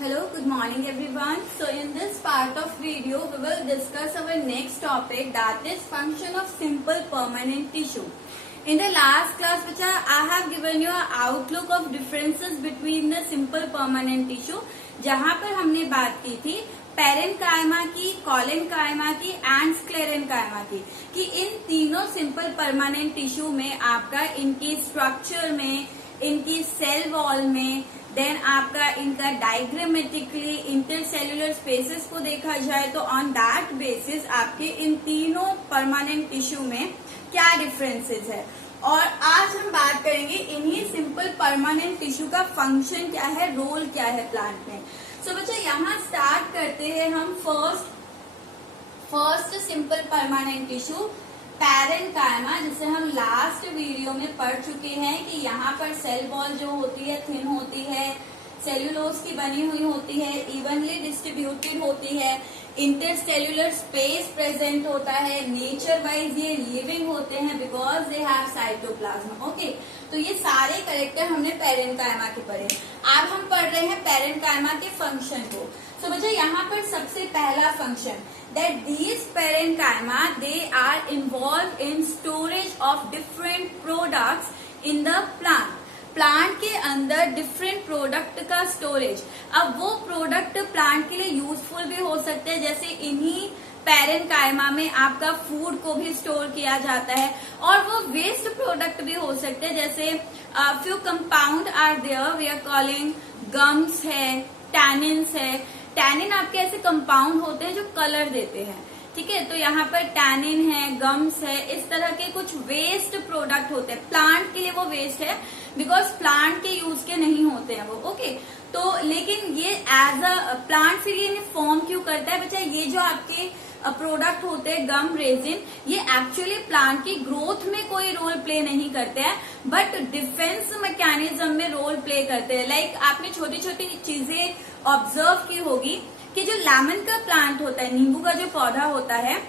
Hello, good morning everyone. So in this part of video we will discuss our next topic, that is function of simple permanent tissue. In the last class which I have given you an outlook of differences between the simple permanent tissue, जहाँ पर हमने बात की थी parenchyma की, collenchyma की and sclerenchyma की, कि इन तीनों सिंपल परमानेंट टिश्यू में आपका इनकी स्ट्रक्चर में, इनकी सेल वॉल में, देन आपका इनका डायग्रामेटिकली इंटरसेल्युलर स्पेसेस को देखा जाए तो ऑन दैट बेसिस आपके इन तीनों परमानेंट टिश्यू में क्या डिफरेंसेस है। और आज हम बात करेंगे इन्हीं सिंपल परमानेंट टिश्यू का फंक्शन क्या है, रोल क्या है प्लांट में। सो बच्चा यहाँ स्टार्ट करते हैं हम first simple permanent tissue parenchyma, जिसे हम लास्ट वीडियो में पढ़ चुके हैं कि यहाँ पर सेल वॉल जो होती है थिन होती है, सेल्यूलोज की बनी हुई होती है, इवनली डिस्ट्रीब्यूटेड होती है, इंटरसेल्युलर स्पेस प्रेजेंट होता है, नेचर वाइज ये लिविंग होते हैं because they have cytoplasm. Okay, तो ये सारे कैरेक्टर हमने पेरेन्काइमा के पढ़े। अब हम पढ़ रहे हैं पेरेन्काइमा के फंक्शन को। तो बच्चा यहाँ पर सबसे पहला function that these parenchyma they are involved in storage of different products in the plant. Plant के अंदर डिफरेंट प्रोडक्ट का स्टोरेज। अब वो प्रोडक्ट प्लांट के लिए यूजफुल भी हो सकते हैं, जैसे इन्हीं पेरेन्काइमा में आपका फूड को भी स्टोर किया जाता है, और वो वेस्ट प्रोडक्ट भी हो सकते हैं, जैसे few compound are there we are calling gums है, टैनिन्स है। टैनिन आपके ऐसे कंपाउंड होते हैं जो कलर देते हैं, ठीक है। तो यहाँ पर टैनिन है, गम्स है, इस तरह के कुछ वेस्ट प्रोडक्ट होते हैं। प्लांट के लिए वो वेस्ट है बिकॉज प्लांट के यूज के नहीं होते हैं वो। ओके, तो लेकिन ये एज अ प्लांट फिर ये फॉर्म क्यों करता है बच्चा, ये जो आपके प्रोडक्ट होते हैं गम रेजिन, ये एक्चुअली प्लांट की ग्रोथ में कोई रोल प्ले नहीं करते हैं, बट डिफेंस मैकेनिज्म में रोल प्ले करते हैं। लाइक आपने छोटी छोटी चीजें ऑब्जर्व की होगी कि जो लेमन का प्लांट होता है, नींबू का जो पौधा होता है,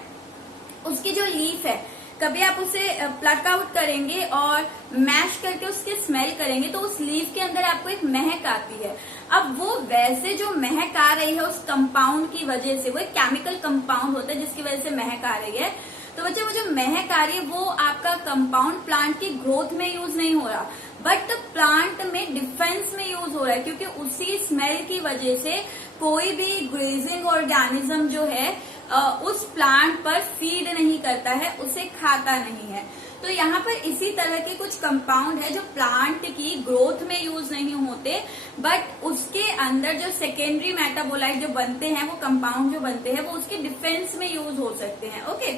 उसकी जो लीफ है, कभी आप उसे प्लक आउट करेंगे और मैश करके उसकी स्मेल करेंगे तो उस लीफ के अंदर आपको एक महक आती है। अब वो वैसे जो महक आ रही है उस कंपाउंड की वजह से, वो एक केमिकल कंपाउंड होता है जिसकी वजह से महक आ रही है। तो बच्चे वो जो महक आ रही है वो आपका कंपाउंड प्लांट की ग्रोथ में यूज नहीं हो रहा, बट प्लांट में डिफेंस में यूज हो रहा है, क्योंकि उसी स्मेल की वजह से कोई भी ग्रेजिंग ऑर्गेनिज्म जो है उस प्लांट पर फीड नहीं करता है, उसे खाता नहीं है। तो यहाँ पर इसी तरह के कुछ कंपाउंड है जो प्लांट की ग्रोथ में यूज नहीं होते, बट उसके अंदर जो सेकेंडरी मेटाबोलाइट जो बनते हैं, वो कंपाउंड जो बनते हैं, वो उसके डिफेंस में यूज हो सकते हैं। ओके,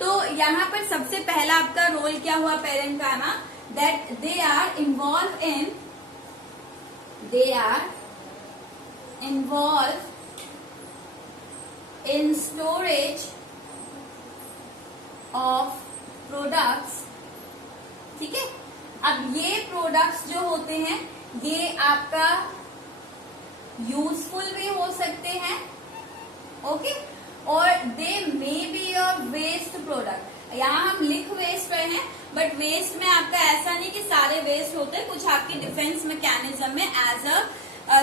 तो यहाँ पर सबसे पहला आपका रोल क्या हुआ parenchyma, that they are involve in storage of products, ठीक है। अब ये प्रोडक्ट्स जो होते हैं ये आपका यूजफुल भी हो सकते हैं, ओके, और they may be a waste product. यहाँ हम लिख वेस्ट रहे हैं, बट वेस्ट में आपका ऐसा नहीं कि सारे वेस्ट होते हैं, कुछ आपके डिफेंस मैकेनिज्म में एज अ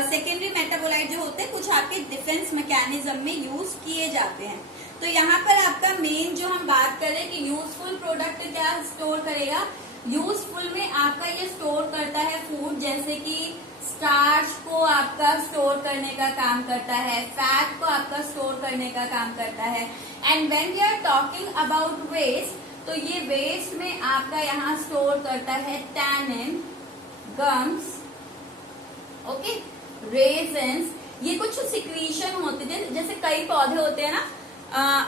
सेकेंडरी मेटाबोलाइट जो होते हैं कुछ आपके डिफेंस मैकेनिज्म में यूज किए जाते हैं। तो यहाँ पर आपका मेन जो हम बात करें कि यूजफुल प्रोडक्ट क्या स्टोर करेगा, यूजफुल में आपका ये स्टोर करता है फूड, जैसे कि स्टार्च को आपका स्टोर करने का काम करता है, फैट को आपका स्टोर करने का काम करता है। And when we are talking about waste, तो ये वेस्ट में आपका यहाँ स्टोर करता है टैनिन, गम्स, ओके, रेजेंस। ये कुछ सिक्रीशन होते हैं, जैसे कई पौधे होते हैं ना,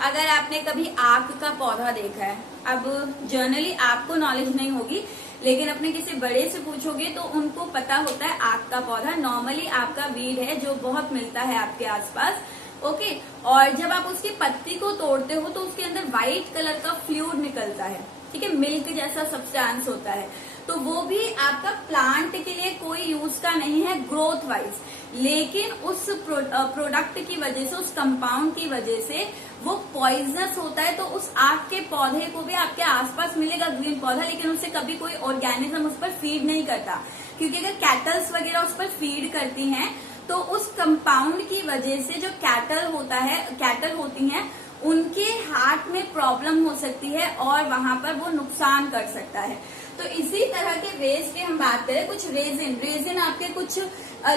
अगर आपने कभी आक का पौधा देखा है, अब जनरली आपको नॉलेज नहीं होगी, लेकिन अपने किसी बड़े से पूछोगे तो उनको पता होता है आक का पौधा नॉर्मली आपका वीड है जो बहुत मिलता है आपके आसपास, ओके। और जब आप उसकी पत्ती को तोड़ते हो तो उसके अंदर व्हाइट कलर का फ्लूइड निकलता है, ठीक है, मिल्क जैसा सब्सटेंस होता है। तो वो भी आपका प्लांट के लिए कोई यूज का नहीं है ग्रोथ वाइज, लेकिन उस प्रोडक्ट की वजह से, उस कंपाउंड की वजह से वो पॉइजनस होता है। तो उस आग के पौधे को भी आपके आसपास मिलेगा ग्रीन पौधा, लेकिन उससे कभी कोई ऑर्गेनिज्म उस पर फीड नहीं करता, क्योंकि अगर कैटल्स वगैरह उस पर फीड करती हैं तो उस कंपाउंड की वजह से जो कैटल होती हैं उनके हार्ट में प्रॉब्लम हो सकती है और वहां पर वो नुकसान कर सकता है। तो इसी तरह के रेज की हम बात करें, कुछ रेजिन आपके कुछ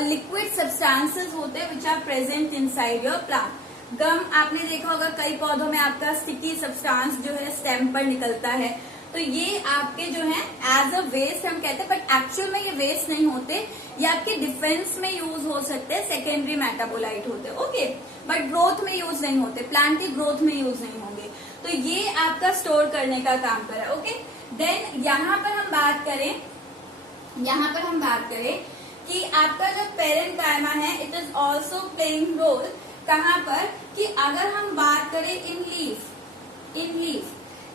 लिक्विड सब्सटेंसेस होते हैं which are present inside your plant. Gum आपने देखा होगा कई पौधों में आपका स्टिकी सब्सटेंस जो है स्टेम पर निकलता है, तो ये आपके जो है एज अ वेस्ट हम कहते हैं, बट एक्चुअल में ये वेस्ट नहीं होते, ये आपके डिफेंस में यूज हो सकते हैं, सेकेंडरी मेटाबोलाइट होते हैं, ओके, बट ग्रोथ में यूज नहीं होते, प्लांट की ग्रोथ में यूज नहीं होंगे। तो ये आपका स्टोर करने का काम कर रहा है, ओके। देन यहाँ पर हम बात करें कि आपका जो पेरेन्काइमा है it is also playing role कहाँ पर, कि अगर हम बात करें इन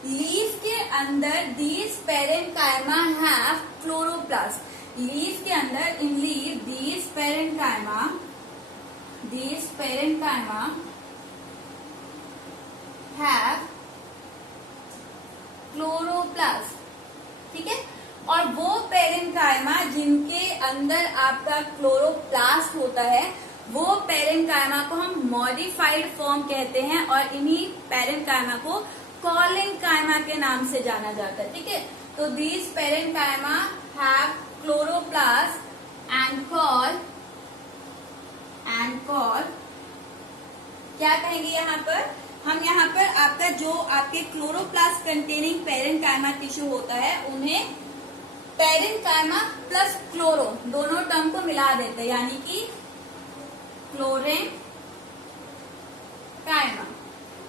लीफ के अंदर these parenchyma have chloroplast. Leaf के अंदर इन leaf these parenchyma have chloroplast, ठीक है। और वो पेरेन्काइमा जिनके अंदर आपका क्लोरोप्लास्ट होता है वो पेरेन्काइमा को हम मॉडिफाइड फॉर्म कहते हैं और इन्हीं पेरेन्काइमा को कॉलिन्काइमा के नाम से जाना जाता है, ठीक है। तो these parenchyma have chloroplast and call क्या कहेंगे यहाँ पर, हम यहाँ पर आपका जो आपके क्लोरोप्लास्ट कंटेनिंग पेरेन्काइमा टिश्यू होता है उन्हें पेरेन्काइमा प्लस क्लोरो दोनों टर्म को मिला देते हैं, यानी कि क्लोरेन्काइमा।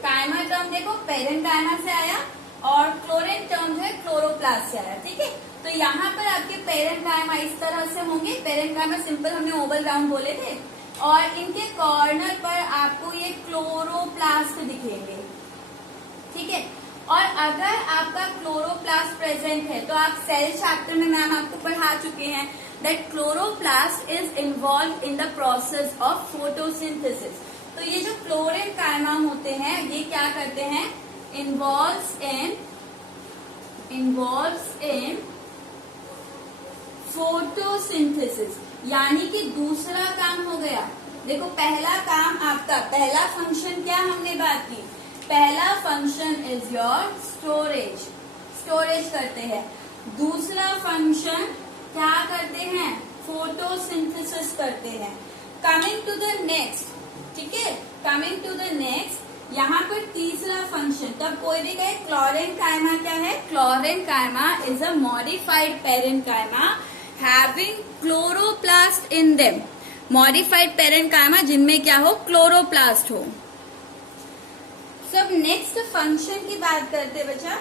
काइमा टर्म देखो पेरेन्काइमा से आया और क्लोरेन टर्म जो है क्लोरोप्लास्ट से आया, ठीक है। तो यहाँ पर आपके पेरेन्काइमा इस तरह से होंगे, पेरेन्काइमा सिंपल हमने ओवल राउंड बोले थे, और इनके कॉर्नर पर आपको ये क्लोरोप्लास्ट दिखेंगे, ठीक है। और अगर आपका क्लोरोप्लास्ट प्रेजेंट है तो आप सेल चैप्टर में मैम आपको पढ़ा चुके हैं that chloroplast is involve in the process of photosynthesis. तो ये जो क्लोरेन्काइमा होते हैं ये क्या करते हैं, इन्वॉल्व्स इन फोटोसिंथेसिस, यानी कि दूसरा काम हो गया। देखो पहला काम आपका, पहला फंक्शन क्या हमने बात की, पहला फंक्शन इज योर स्टोरेज करते हैं। दूसरा फंक्शन क्या करते हैं, फोटोसिंथेसिस करते हैं। कमिंग टू द नेक्स्ट, ठीक है, कमिंग टू द नेक्स्ट, यहाँ पर तीसरा फंक्शन, तब कोई भी कहे क्लोरेन्काइमा क्या है, क्लोरेन्काइमा is a modified parenchyma having chloroplast in them. Modified parenchyma जिनमें क्या हो, क्लोरोप्लास्ट हो। सब नेक्स्ट फंक्शन की बात करते बच्चा,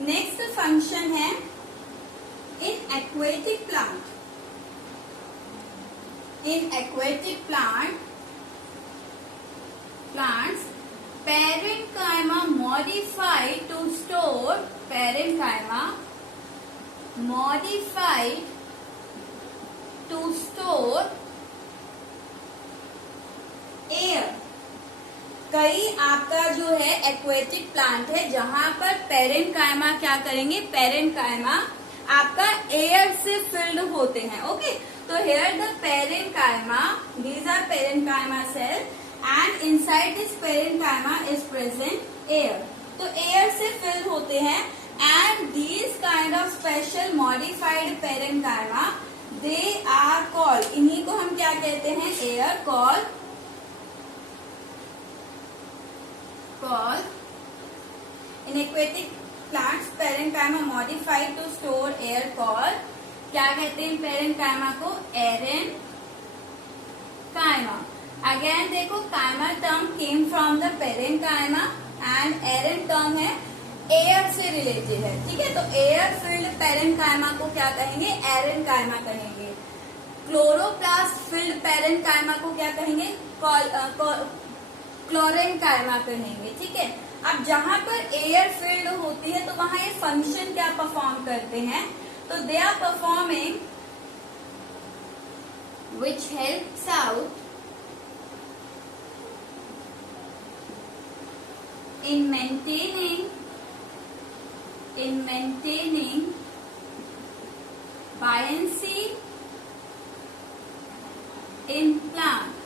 नेक्स्ट फंक्शन है in aquatic plants parenchyma modified to store air। कई आपका जो है एक्वेटिक प्लांट है जहां पर पेरेन्काइमा क्या करेंगे, पेरेन्काइमा आपका एयर से फिल्ड होते हैं, ओके। तो here the parenchyma, these are parenchyma cell and inside this parenchyma is present air. तो एयर से फिल होते हैं and these kind of special modified parenchyma they are called, इन्हीं को हम क्या कहते हैं, air call in aquatic plants parenchyma modified to store air called, क्या कहते हैं पेरेन्काइमा को, एरेन्काइमा। अगेन देखो chyma term came from the parenchyma and aeren term है एयर से रिलेटेड है, ठीक है। तो एयर फिल्ड पेरेन्काइमा को क्या कहेंगे, एरेन्काइमा कहेंगे। क्लोरोप्लास्ट फिल्ड पेरेन्काइमा को क्या कहेंगे, क्लोरेन्काइमा कहेंगे, ठीक है। अब जहां पर एयर फील्ड होती है तो वहां ये फंक्शन क्या परफॉर्म करते हैं, तो they are performing which helps out in maintaining buoyancy in plant.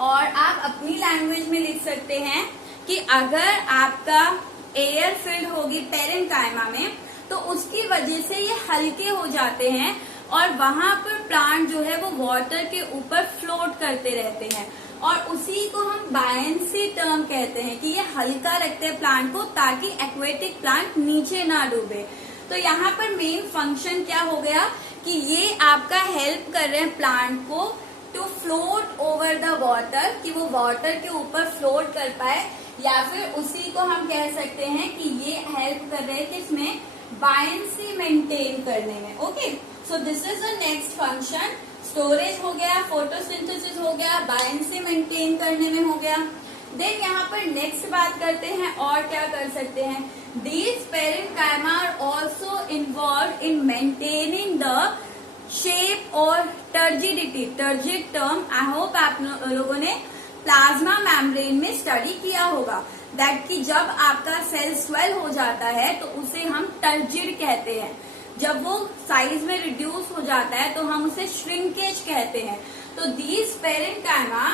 और आप अपनी लैंग्वेज में लिख सकते हैं कि अगर आपका एयर फिल्ड होगी पेरेन्काइमा में तो उसकी वजह से ये हल्के हो जाते हैं और वहां पर प्लांट जो है वो वाटर के ऊपर फ्लोट करते रहते हैं, और उसी को हम बायंसी टर्म कहते हैं कि ये हल्का रखते हैं प्लांट को ताकि एक्वेटिक प्लांट नीचे ना डूबे। तो यहाँ पर मेन फंक्शन क्या हो गया कि ये आपका हेल्प कर रहे हैं प्लांट को to float over the water, कि वो वाटर के ऊपर फ्लोट कर पाए, या फिर उसी को हम कह सकते हैं कि ये हेल्प कर रहे हैं किसमें, बायंसी मेंटेन करने में। Okay, so this is the next function. Storage हो गया, फोटोसिंथेसिस हो गया, बायंसी मेंटेन करने में हो गया। देन यहाँ पर नेक्स्ट बात करते हैं और क्या कर सकते हैं। These parenchyma are also involved in maintaining the shape और turgidity। turgid term I hope आप लोगों ने प्लाज्मा मेम्ब्रेन में स्टडी किया होगा, दैट कि जब आपका सेल स्वेल हो जाता है तो उसे हम टर्जिड कहते हैं। जब वो साइज में रिड्यूस हो जाता है तो हम उसे श्रिंकेज कहते हैं। तो these parenchyma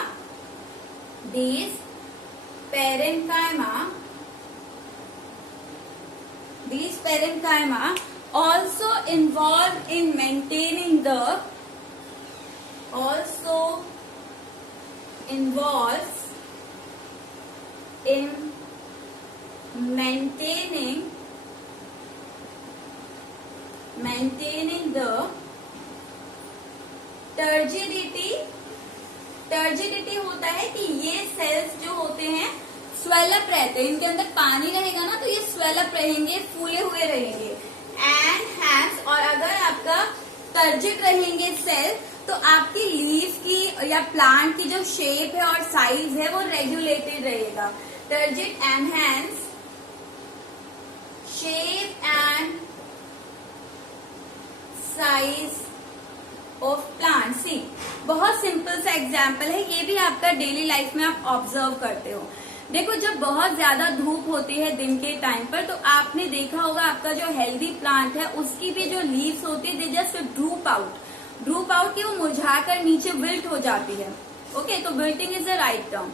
also involved in maintaining the maintaining the turgidity। Turgidity होता है कि ये सेल्स जो होते हैं स्वेलअप रहते हैं, इनके अंदर पानी रहेगा ना तो ये स्वेलअप रहेंगे, फूले हुए रहेंगे। एंड हैंस, और अगर आपका टर्जिड रहेंगे सेल तो आपकी लीफ की या प्लांट की जो शेप है और साइज है वो रेगुलेटेड रहेगा। Turgid enhance shape and size of plant. See, बहुत सिंपल सा एग्जाम्पल है, ये भी आपका डेली लाइफ में आप ऑब्जर्व करते हो। देखो, जब बहुत ज्यादा धूप होती है दिन के टाइम पर तो आपने देखा होगा आपका जो हेल्दी प्लांट है उसकी भी जो लीव्स होती है दे जस्ट ड्रूप आउट की वो मुरझाकर नीचे विल्ट हो जाती है। ओके, तो wilting is the right term.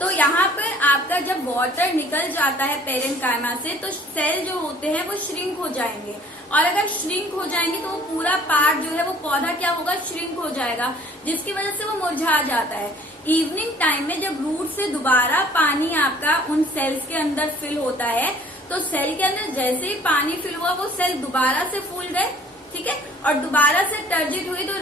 तो यहाँ पर आपका जब वाटर निकल जाता है पेरेन्काइमा से तो सेल जो होते हैं वो श्रिंक हो जाएंगे, और अगर श्रिंक हो जाएंगे तो वो पूरा पार्ट जो है वो पौधा क्या होगा, श्रिंक हो जाएगा, जिसकी वजह से वो मुरझा जाता है। इवनिंग टाइम में जब रूट से दोबारा पानी आपका उन सेल्स के अंदर फिल होता है तो सेल के अंदर जैसे ही पानी फिल हुआ वो सेल दोबारा से फूल गए, ठीक है, और दोबारा से टर्जिड हुई तो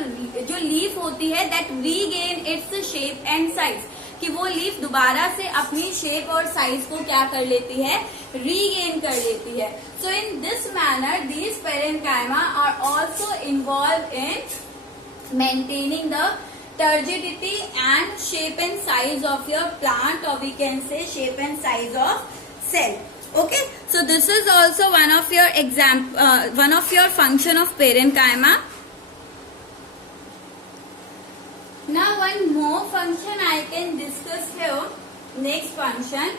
जो लीफ होती है that regain its shape and size, कि वो लीफ दोबारा से अपनी शेप और साइज को क्या कर लेती है, रीगेन कर लेती है। So in this manner these parenchyma are also involve in maintaining the turgidity and shape and size of your plant, or we can say shape and size of cell. Okay, so this is also one of your function of parenchyma. Now one more function I can discuss here. Next function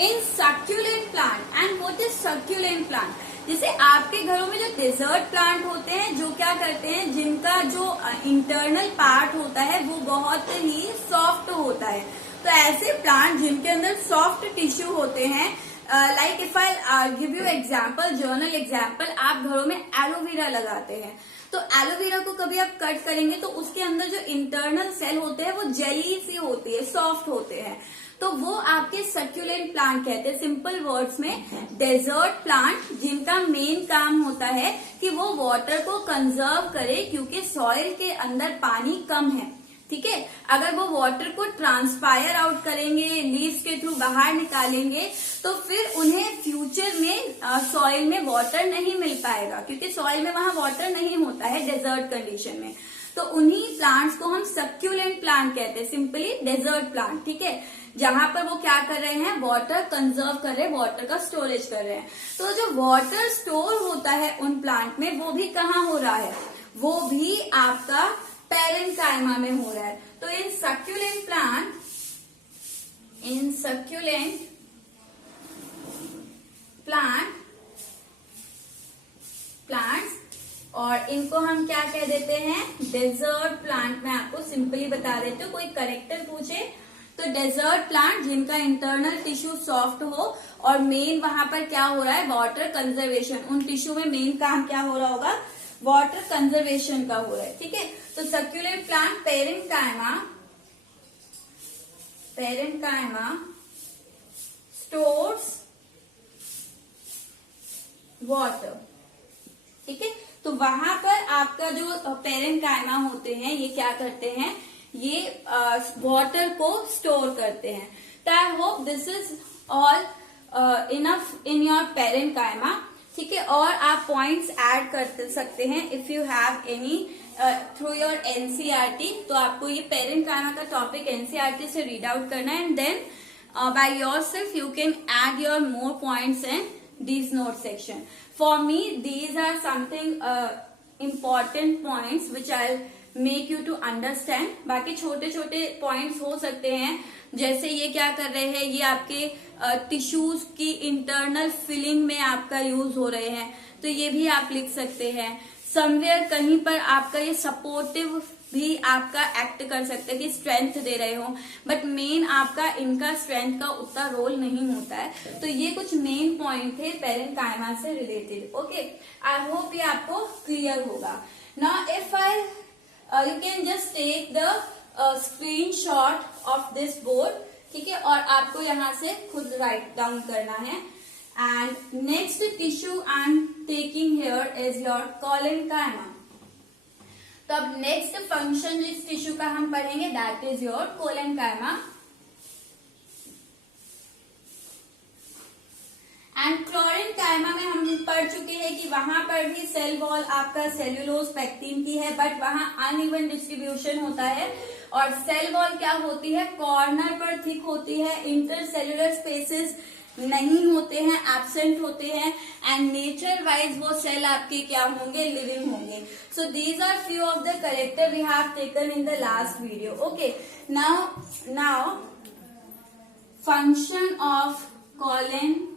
in succulent plant. And what is succulent plant? जैसे आपके घरों में जो desert plant होते हैं जो क्या करते हैं, जिनका जो इंटरनल पार्ट होता है वो बहुत ही सॉफ्ट होता है। तो ऐसे प्लांट जिनके अंदर सॉफ्ट टिश्यू होते हैं, like if I give you example, journal example, आप घरों में एलोवेरा लगाते हैं तो एलोवेरा को कभी आप कट करेंगे तो उसके अंदर जो इंटरनल सेल होते हैं वो जेली सी होती है, सॉफ्ट होते हैं, तो वो आपके सक्यूलेंट प्लांट कहते हैं। सिंपल वर्ड्स में डेजर्ट प्लांट जिनका मेन काम होता है कि वो वाटर को कंजर्व करे, क्योंकि सॉइल के अंदर पानी कम है, ठीक है। अगर वो वाटर को ट्रांसपायर आउट करेंगे, लीव्स के थ्रू बाहर निकालेंगे तो फिर उन्हें फ्यूचर में सॉइल में वाटर नहीं मिल पाएगा, क्योंकि सॉइल में वहां वाटर नहीं होता है डेजर्ट कंडीशन में। तो उन्हीं प्लांट्स को हम सक्यूलेंट प्लांट कहते हैं, सिंपली डेजर्ट प्लांट, ठीक है, जहां पर वो क्या कर रहे हैं, वाटर कंजर्व कर रहे हैं, वाटर का स्टोरेज कर रहे हैं। तो जो वाटर स्टोर होता है उन प्लांट में वो भी कहाँ हो रहा है, वो भी आपका पेरेन्काइमा में हो रहा है। तो इन सक्यूलेंट plants और इनको हम क्या कह देते हैं, डेजर्ट प्लांट। मैं आपको सिंपली बता देती हूँ, कोई करेक्टर पूछे तो डेजर्ट प्लांट जिनका इंटरनल टिश्यू सॉफ्ट हो और मेन वहां पर क्या हो रहा है, वाटर कंजर्वेशन। उन टिश्यू में मेन काम क्या हो रहा होगा, वाटर कंजर्वेशन का हो रहा है। ठीक है, तो succulent plant parenchyma stores water. ठीक है, तो वहां पर आपका जो पेरेन्काइमा होते हैं ये क्या करते हैं, ये वाटर को स्टोर करते हैं। तो I hope this is all enough in your parenchyma. ठीक है, और आप पॉइंट्स ऐड कर सकते हैं if you have any through your NCERT. तो आपको ये पेरेन्काइमा का टॉपिक एनसीईआरटी से रीड आउट करना है, and then by yourself you can add your more points in this note section. For me, these are something important points which I'll make you to understand. बाकी छोटे छोटे points हो सकते हैं, जैसे ये क्या कर रहे हैं, ये आपके टिश्यूज की इंटरनल फिलिंग में आपका यूज हो रहे हैं, तो ये भी आप लिख सकते हैं। समवेयर कहीं पर आपका ये सपोर्टिव भी आपका एक्ट कर सकते हैं कि स्ट्रेंथ दे रहे हो, बट मेन आपका इनका स्ट्रेंथ का उतना रोल नहीं होता है। तो ये कुछ मेन पॉइंट थे पेरेन्काइमा से रिलेटेड। ओके, आई होप ये आपको क्लियर होगा। Now if I you can just take the screenshot of this board. ठीक है, और आपको यहाँ से खुद राइट डाउन करना है। And next tissue I am taking here is your collenchyma. तो अब नेक्स्ट फंक्शन जिस टिश्यू का हम पढ़ेंगे that is your collenchyma. And chlorenchyma में हम पढ़ चुके हैं कि वहां पर भी सेल वॉल आपका सेल्यूलोज पेक्टिन की है, बट वहां अनइवन डिस्ट्रीब्यूशन होता है। और सेल वॉल क्या होती है, कॉर्नर पर थिक होती है, इंटरसेल्यूलर स्पेसेस नहीं होते हैं, एब्सेंट होते हैं, एंड नेचर वाइज वो सेल आपके क्या होंगे, लिविंग होंगे। So these are few of the character we have taken in the last video. Okay, now function of collenchyma.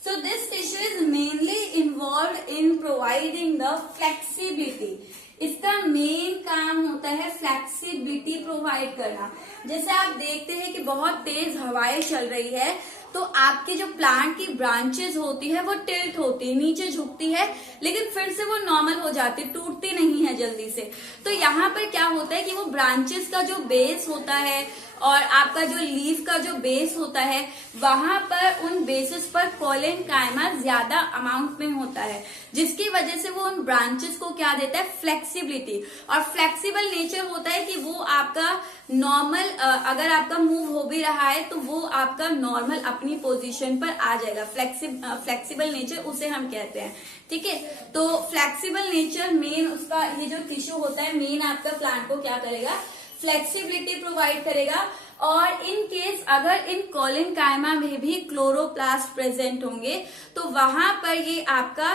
So this tissue is mainly involved in providing the flexibility. इसका main काम होता है flexibility provide करना। जैसे आप देखते हैं कि बहुत तेज हवाएं चल रही है, तो आपके जो प्लांट की ब्रांचेस होती है वो टिल्ट होती है, नीचे झुकती है, लेकिन फिर से वो नॉर्मल हो जाती है, टूटती नहीं है जल्दी से। तो यहाँ पर क्या होता है कि वो ब्रांचेस का जो बेस होता है और आपका जो लीफ का जो बेस होता है, वहां पर उन बेसिस पर कोलेनकाइमा ज्यादा अमाउंट में होता है, जिसकी वजह से वो उन ब्रांचेस को क्या देता है, फ्लेक्सिबिलिटी। और फ्लेक्सिबल नेचर होता है कि वो आपका नॉर्मल, अगर आपका मूव हो भी रहा है तो वो आपका नॉर्मल अपनी पोजीशन पर आ जाएगा। फ्लेक्सिबल नेचर उसे हम कहते हैं। ठीक है, तो फ्लेक्सिबल नेचर मेन उसका ये जो टिश्यू होता है, मेन आपका प्लांट को क्या करेगा, फ्लेक्सिबिलिटी प्रोवाइड करेगा। और इन केस अगर इन कोलेनकाइमा में भी क्लोरोप्लास्ट प्रेजेंट होंगे तो वहां पर ये आपका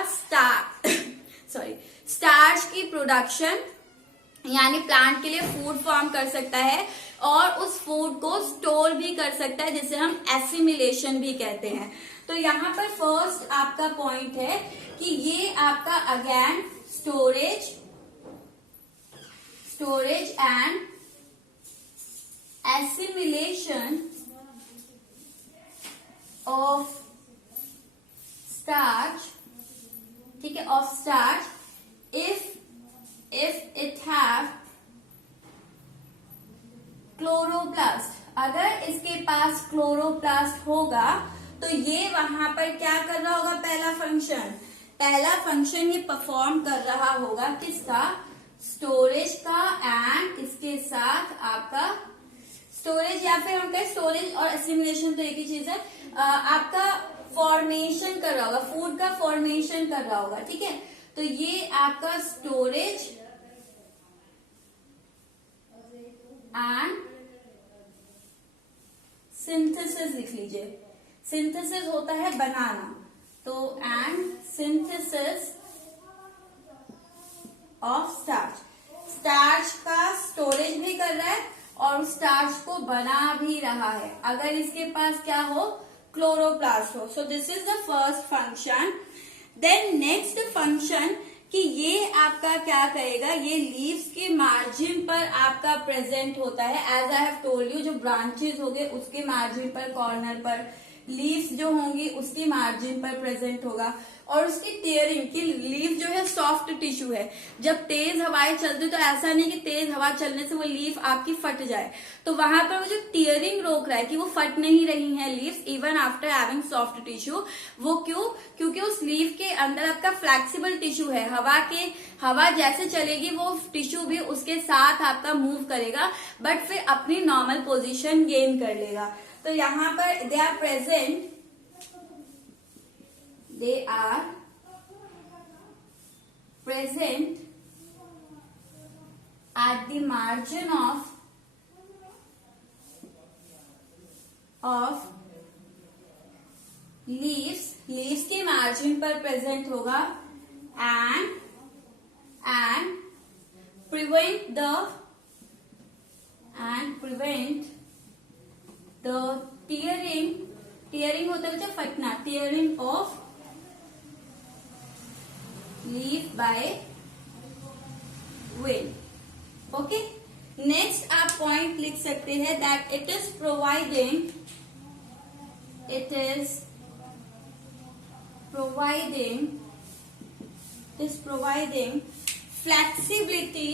स्टार्च की प्रोडक्शन, यानी प्लांट के लिए फूड फॉर्म कर सकता है और उस फूड को स्टोर भी कर सकता है, जिसे हम एसिमिलेशन भी कहते हैं। तो यहाँ पर फर्स्ट आपका पॉइंट है कि ये आपका again storage and assimilation of starch, ठीक है, of starch if it have chloroplast. अगर इसके पास क्लोरोप्लास्ट होगा तो ये वहां पर क्या कर रहा होगा, पहला फंक्शन ये परफॉर्म कर रहा होगा किसका, स्टोरेज का। एंड इसके साथ आपका स्टोरेज, या फिर हम कहें स्टोरेज और एसिमिलेशन तो एक ही चीज है, आपका फॉर्मेशन कर रहा होगा, फूड का फॉर्मेशन कर रहा होगा। ठीक है, तो ये आपका स्टोरेज एंड सिंथेसिस लिख लीजिए। सिंथेसिस होता है बनाना, तो एंड सिंथेसिस ऑफ स्टार्च का स्टोरेज भी कर रहा है और स्टार्च को बना भी रहा है। अगर इसके पास क्या हो, क्लोरोप्लास्ट हो. So this is the first function. Then next function कि ये आपका क्या करेगा, ये लीव्स के मार्जिन पर आपका प्रेजेंट होता है. As I have told you, जो ब्रांचेस हो गए उसके मार्जिन पर, कॉर्नर पर, लीव्स जो होंगी उसकी मार्जिन पर प्रेजेंट होगा. और उसकी टेयरिंग की, लीफ जो है सॉफ्ट टिश्यू है. जब तेज हवाएं चलती तो ऐसा नहीं कि तेज हवा चलने से वो लीफ आपकी फट जाए. तो वहां पर वो जो टियरिंग रोक रहा है कि वो फट नहीं रही है leaves even after having soft tissue. वो क्यों? क्योंकि उस लीफ के अंदर आपका फ्लेक्सिबल टिश्यू है. हवा जैसे चलेगी वो टिश्यू भी उसके साथ आपका मूव करेगा, बट फिर अपनी नॉर्मल पोजिशन गेन कर लेगा. तो यहाँ पर they are present at the margin of leaves के मार्जिन पर प्रेजेंट होगा and prevent the tearing होता है बच्चा फटना, tearing of leaf by wind. Okay. Next आप पॉइंट लिख सकते हैं that it is providing flexibility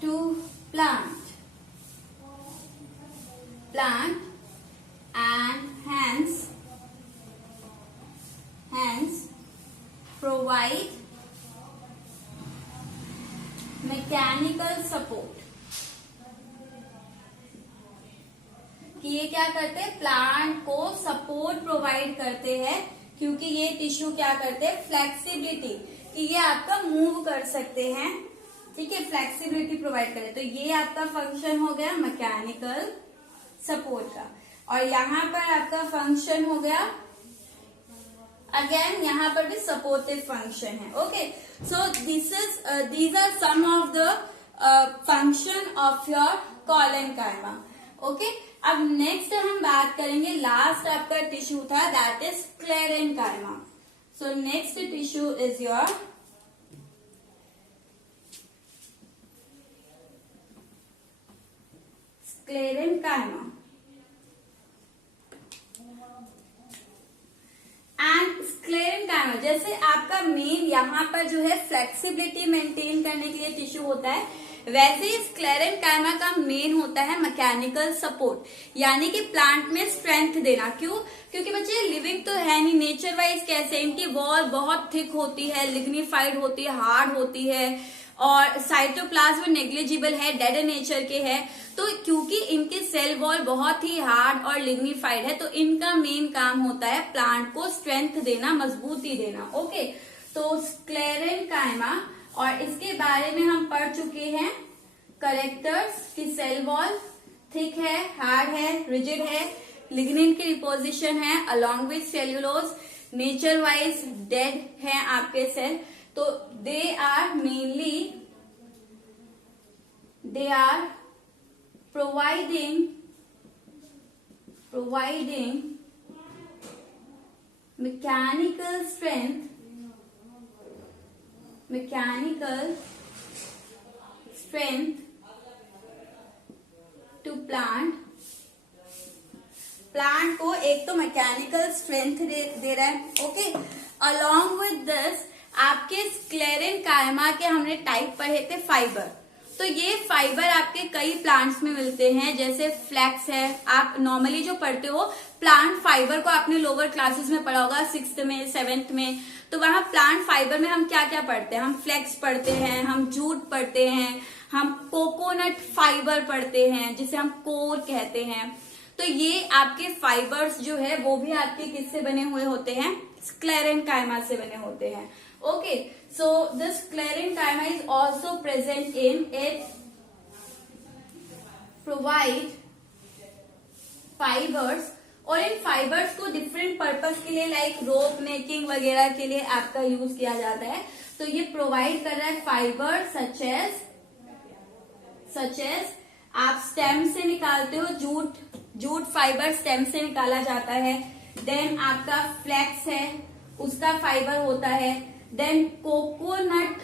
to plant and hence provide mechanical support. कि ये क्या करते हैं, प्लांट को सपोर्ट प्रोवाइड करते हैं, क्योंकि ये टिश्यू क्या करते हैं, फ्लेक्सिबिलिटी, कि ये आपका मूव कर सकते हैं. ठीक है, फ्लेक्सिबिलिटी प्रोवाइड करें. तो ये आपका फंक्शन हो गया मैकेनिकल सपोर्ट का. और यहाँ पर आपका फंक्शन हो गया अगेन, यहाँ पर भी सपोर्टिव फंक्शन है. Okay. So these are some of the function of your collenchyma. Okay. अब नेक्स्ट हम बात करेंगे, लास्ट आपका टिश्यू था that is sclerenchyma. So next tissue is your sclerenchyma. And sclerenchyma जैसे आपका मेन यहाँ पर जो है फ्लेक्सिबिलिटी मेंटेन करने के लिए टिश्यू होता है, वैसे ही स्क्लेरेनकाइमा का मेन होता है मैकेनिकल सपोर्ट, यानी कि प्लांट में स्ट्रेंथ देना. क्यों? क्योंकि बच्चे लिविंग तो है नहीं. नेचर वाइज कैसे, इनकी वॉल बहुत थिक होती है, लिग्निफाइड होती है, हार्ड होती है, और साइटोप्लाज्म नेग्लिजिबल है, डेड नेचर के है. तो क्योंकि इनके सेल वॉल बहुत ही हार्ड और लिग्निफाइड है, तो इनका मेन काम होता है प्लांट को स्ट्रेंथ देना, मजबूती देना. ओके. तो स्क्लेरेनकाइमा, और इसके बारे में हम पढ़ चुके हैं करेक्टर्स की सेल वॉल थिक है, हार्ड है, रिजिड है, लिग्निन की डिपोजिशन है along with cellulose, nature wise dead है आपके सेल. तो they are providing mechanical strength to plant को एक तो मैकेनिकल स्ट्रेंथ दे रहा है. ओके. अलोंग विद दिस आपके स्क्लेरेनकाइमा के हमने टाइप पढ़े थे फाइबर. तो ये फाइबर आपके कई प्लांट्स में मिलते हैं, जैसे फ्लैक्स है. आप नॉर्मली जो पढ़ते हो प्लांट फाइबर को आपने लोअर क्लासेस में पढ़ा होगा, 6th में 7th में. तो वहां प्लांट फाइबर में हम क्या क्या पढ़ते हैं, हम फ्लैक्स पढ़ते हैं, हम जूट पढ़ते हैं, हम कोकोनट फाइबर पढ़ते हैं जिसे हम कोर कहते हैं. तो ये आपके फाइबर्स जो है वो भी आपके किससे बने हुए होते हैं, स्क्लेरेनकाइमा से बने होते हैं. Okay, so this sclerenchyma is also present in it. Provide fibers, और इन फाइबर्स को डिफरेंट पर्पस के लिए लाइक रोप मेकिंग वगैरह के लिए आपका यूज किया जाता है. तो ये प्रोवाइड कर रहा है फाइबर सच एज आप स्टेम से निकालते हो, जूट फाइबर स्टेम से निकाला जाता है। देन आपका फ्लेक्स है, उसका फाइबर होता है। देन कोकोनट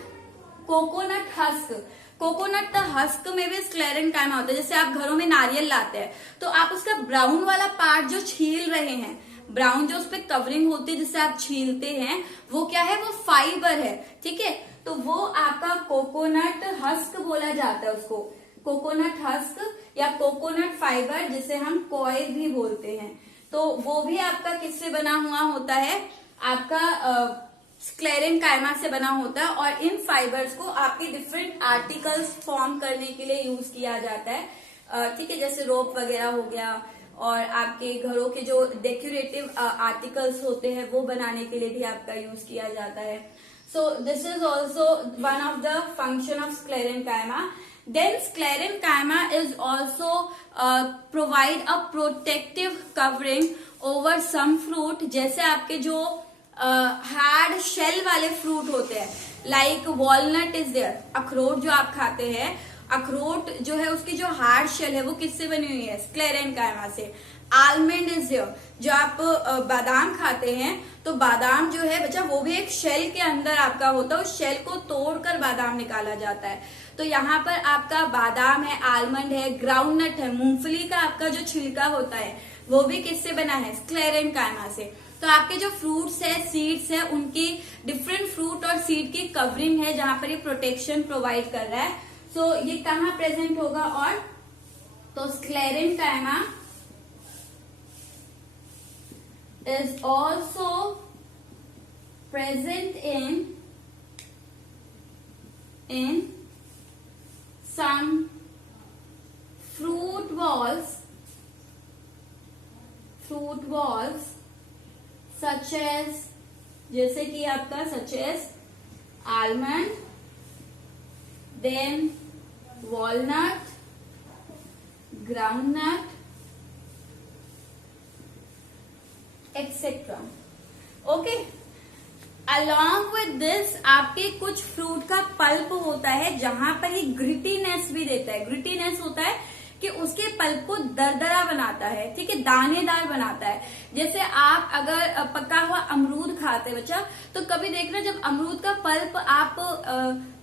हस्क में भी स्क्लेरेंकाइमा होता है। जैसे आप घरों में नारियल लाते हैं तो आप उसका ब्राउन वाला पार्ट जो छील रहे हैं, ब्राउन जो उस पर कवरिंग होती है जिससे आप छीलते हैं, वो क्या है, वो फाइबर है। ठीक है, तो वो आपका कोकोनट हस्क बोला जाता है, उसको कोकोनट हस्क या कोकोनट फाइबर, जिसे हम कॉइल भी बोलते हैं। तो वो भी आपका किससे बना हुआ होता है, आपका स्क्लेरेंकाइमा से बना होता है। और इन फाइबर्स को आपके डिफरेंट आर्टिकल्स फॉर्म करने के लिए यूज किया जाता है। ठीक है, जैसे रोप वगैरह हो गया, और आपके घरों के जो डेकोरेटिव आर्टिकल्स होते हैं वो बनाने के लिए भी आपका यूज किया जाता है। So this is also one of the function of sclerenchyma. Then sclerenchyma is also provide a protective covering over some fruit. जैसे आपके जो हार्ड शेल वाले फ्रूट होते हैं, लाइक वॉलनट इज देयर, अखरोट जो आप खाते हैं, अखरोट जो है उसकी जो हार्ड शेल है वो किससे बनी हुई है, स्क्लेरेंकाइमा से। आलमंड इज देयर, जो आप बादाम खाते हैं, तो बादाम जो है बच्चा वो भी एक शेल के अंदर आपका होता है, उस शेल को तोड़कर बादाम निकाला जाता है। तो यहाँ पर आपका बादाम है, आलमंड है, ग्राउंडनट है, मूंगफली का आपका जो छिलका होता है वो भी किससे बना है, स्क्लेरेंकाइमा से। तो आपके जो फ्रूट्स है, सीड्स है, उनकी डिफरेंट फ्रूट और सीड की कवरिंग है जहां पर ये प्रोटेक्शन प्रोवाइड कर रहा है। सो ये कहाँ प्रेजेंट होगा, और तो sclerenchyma is also present in some fruit balls such as, जैसे कि आपका such as almond, then walnut, groundnut, etc. Okay. Along with this, आपके कुछ फ्रूट का पल्प होता है जहां पर ये ग्रिटीनेस भी देता है। ग्रिटीनेस होता है कि उसके पल्प को दरदरा बनाता है, ठीक है, दानेदार बनाता है। जैसे आप अगर पका हुआ अमरूद खाते हैं बच्चा, तो कभी देखना जब अमरूद का पल्प आप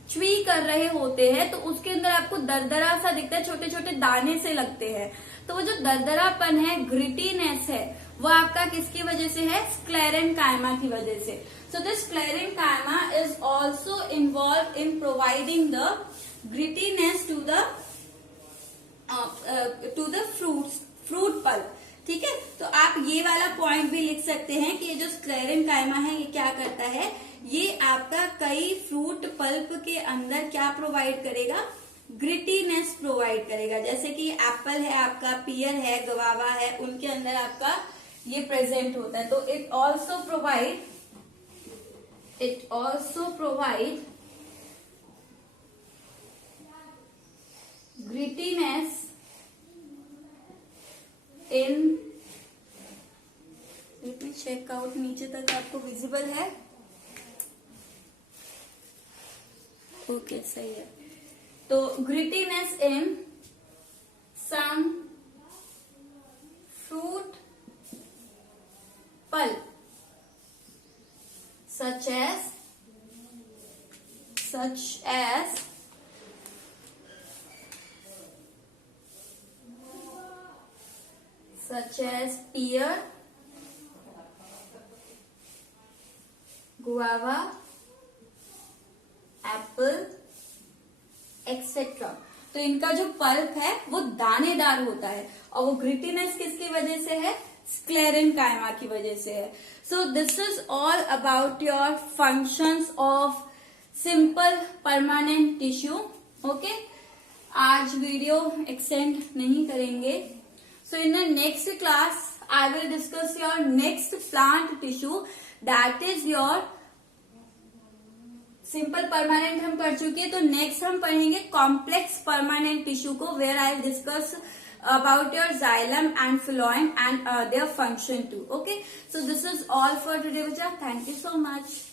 च्वी कर रहे होते हैं तो उसके अंदर आपको दरदरा सा दिखता है, छोटे छोटे दाने से लगते हैं। तो वो जो दरदरापन है, ग्रिटीनेस है, वो आपका किसकी वजह से है, स्क्लेरेंकाइमा की वजह से। So this sclerenchyma is also involve in providing the grittiness to the fruit pulp. ठीक है, तो आप ये वाला पॉइंट भी लिख सकते हैं कि ये जो स्क्लेरेंकाइमा है ये क्या करता है, ये आपका कई फ्रूट पल्प के अंदर क्या प्रोवाइड करेगा, ग्रिटीनेस प्रोवाइड करेगा। जैसे कि एप्पल है आपका, पियर है, गवावा है, उनके अंदर आपका ये प्रेजेंट होता है। तो it also provide grittiness in, let me check out, नीचे तक आपको विजिबल है, ओके सही है। तो grittiness in some fruit pulp such as pear, guava, apple, etc. तो इनका जो पल्प है वो दानेदार होता है, और वो ग्रिटीनेस किसकी वजह से है, स्क्लेरेंकाइमा की वजह से है। So this is all about your functions of simple permanent tissue. Okay, आज वीडियो एक्सटेंड नहीं करेंगे। So in the next class I will discuss your next plant tissue, that is your simple permanent हम कर चुके हैं। तो next हम पढ़ेंगे कॉम्प्लेक्स परमानेंट टिश्यू को, where I will discuss about your xylem and phloem and their function too. Okay, so this is all for today, bacha. Thank you so much.